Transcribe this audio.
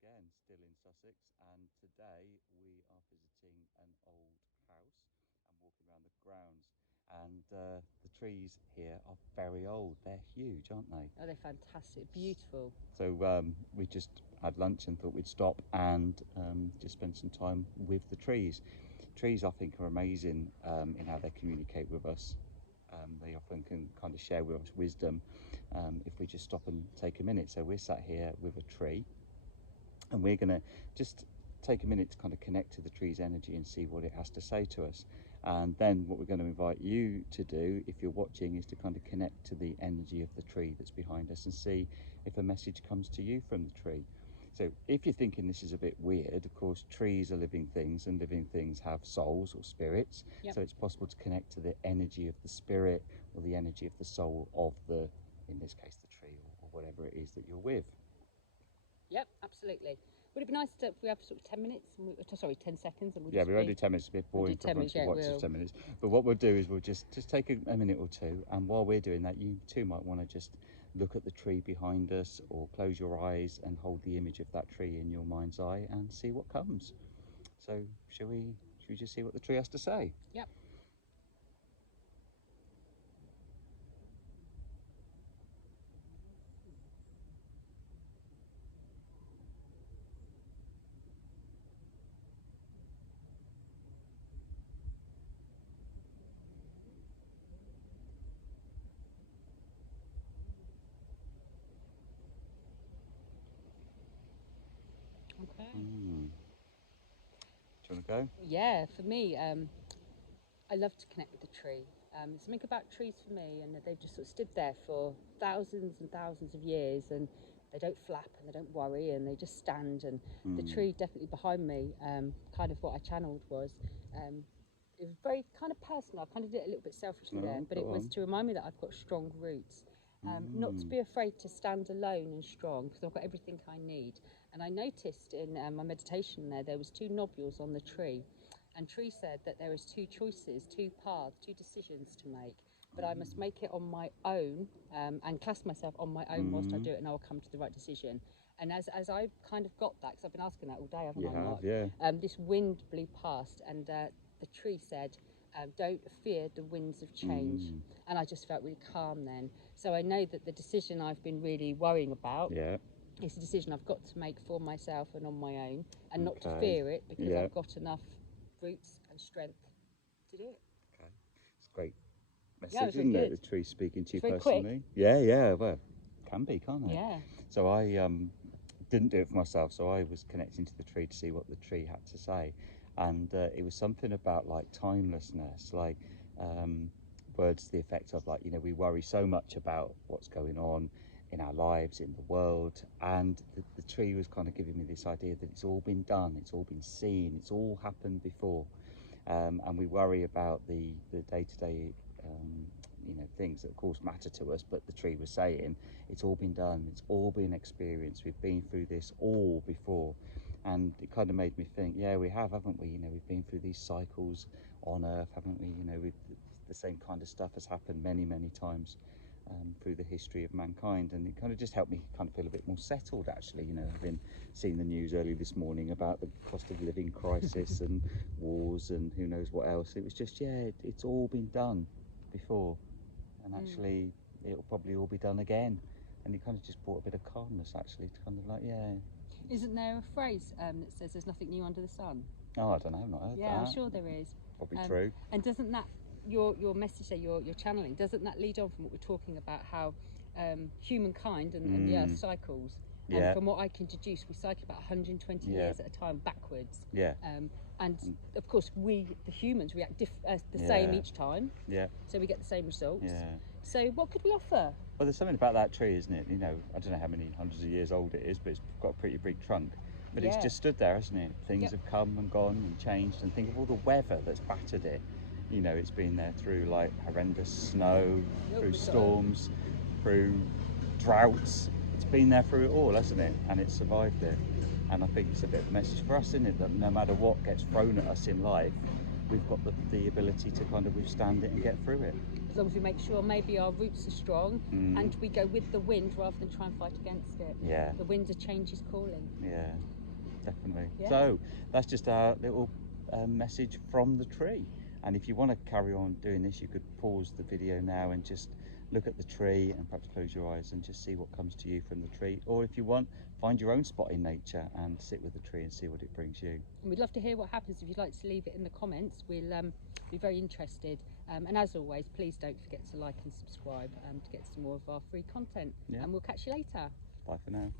again, still in Sussex, and today we are visiting an old house and walking around the grounds. And the trees here are very old. They're huge, aren't they? Oh, they're fantastic, beautiful. So we just had lunch and thought we'd stop and just spend some time with the trees. Trees, I think, are amazing in how they communicate with us. They often can kind of share with us wisdom if we just stop and take a minute. So we're sat here with a tree, and we're going to just take a minute to kind of connect to the tree's energy and see what it has to say to us. And then what we're going to invite you to do, if you're watching, is to kind of connect to the energy of the tree that's behind us and see if a message comes to you from the tree. So if you're thinking this is a bit weird, of course, trees are living things, and living things have souls or spirits. Yep. So it's possible to connect to the energy of the spirit or the energy of the soul of the, in this case, the tree, or whatever it is that you're with. Yep, absolutely. Would it be nice if we have sort of 10 minutes? Sorry, 10 seconds. And Yeah, we won't do 10 minutes. It's a bit boring for everyone to watch us 10 minutes. But what we'll do is we'll just take a minute or two. And while we're doing that, you too might want to just look at the tree behind us, or close your eyes and hold the image of that tree in your mind's eye and see what comes. So shall we just see what the tree has to say? Yep. Okay. Do you want to go? Yeah, for me, I love to connect with the tree. There's something about trees for me, and they've just sort of stood there for thousands and thousands of years, and they don't flap and they don't worry, and they just stand. And the tree definitely behind me, kind of what I channeled was, it was very kind of personal. I kind of did it a little bit selfishly there, but it was to remind me that I've got strong roots. Not to be afraid to stand alone and strong, because I've got everything I need. And I noticed in my meditation there was two nodules on the tree. And Tree said that there is two choices, two paths, two decisions to make, but I must make it on my own, and cast myself on my own whilst I do it, and I'll come to the right decision. And as I kind of got that, because I've been asking that all day, haven't I, Mark? Yeah. This wind blew past, and the tree said, don't fear the winds of change. And I just felt really calm then. So I know that the decision I've been really worrying about, it's a decision I've got to make for myself and on my own, and not to fear it, because I've got enough roots and strength to do it. Okay, it's a great message, Yeah, it was isn't really it? good. The tree speaking to you Very personally. quick. Yeah. Well, can be, can't it? Yeah. So I didn't do it for myself. So I was connecting to the tree to see what the tree had to say, and it was something about like timelessness, like words to the effect of like, we worry so much about what's going on in our lives, in the world, and the tree was kind of giving me this idea that it's all been done, it's all been seen, it's all happened before. And we worry about the day-to-day things that of course matter to us, but the tree was saying it's all been done, it's all been experienced, we've been through this all before. And it kind of made me think, yeah, we have, haven't we? We've been through these cycles on earth, haven't we? The same kind of stuff has happened many times through the history of mankind, and it kind of just helped me kind of feel a bit more settled, actually. I've been seeing the news early this morning about the cost of living crisis and wars and who knows what else. It was just, it's all been done before, and actually it'll probably all be done again. And it kind of just brought a bit of calmness, actually, to kind of like, Isn't there a phrase that says there's nothing new under the sun? Oh, I don't know, I've not heard that. Yeah, I'm sure there is. Probably true. And doesn't that, your message there, your channeling, doesn't that lead on from what we're talking about, how humankind and the earth cycles? And from what I can deduce, we cycle about 120 years at a time backwards. And of course, we, the humans, react the same each time. So we get the same results. So what could we offer? Well, there's something about that tree, isn't it? I don't know how many hundreds of years old it is, but it's got a pretty big trunk. But it's just stood there, hasn't it? Things have come and gone and changed, and think of all the weather that's battered it. It's been there through like horrendous snow, through storms, through droughts. It's been there through it all, hasn't it? And it's survived it. And I think it's a bit of a message for us, isn't it? That no matter what gets thrown at us in life, we've got the ability to kind of withstand it and get through it. As long as we make sure maybe our roots are strong and we go with the wind rather than try and fight against it. Yeah. The wind of change is calling. Yeah, definitely. Yeah. So that's just our little message from the tree. And if you want to carry on doing this, you could pause the video now and just look at the tree and perhaps close your eyes and just see what comes to you from the tree. Or if you want, find your own spot in nature and sit with the tree and see what it brings you. And we'd love to hear what happens. If you'd like to leave it in the comments, we'll be very interested. And as always, please don't forget to like and subscribe to get some more of our free content. Yeah. And we'll catch you later. Bye for now.